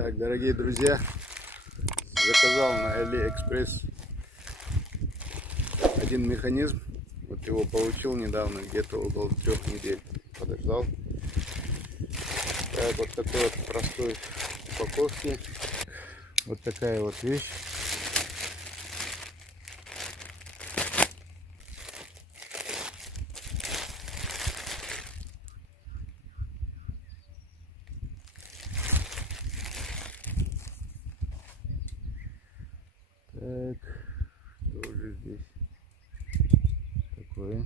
Так, дорогие друзья, заказал на AliExpress один механизм. Вот его получил недавно, где-то около 3 недель. Подождал. Так, вот такой вот простой упаковки. Вот такая вот вещь. Так, что же здесь такое?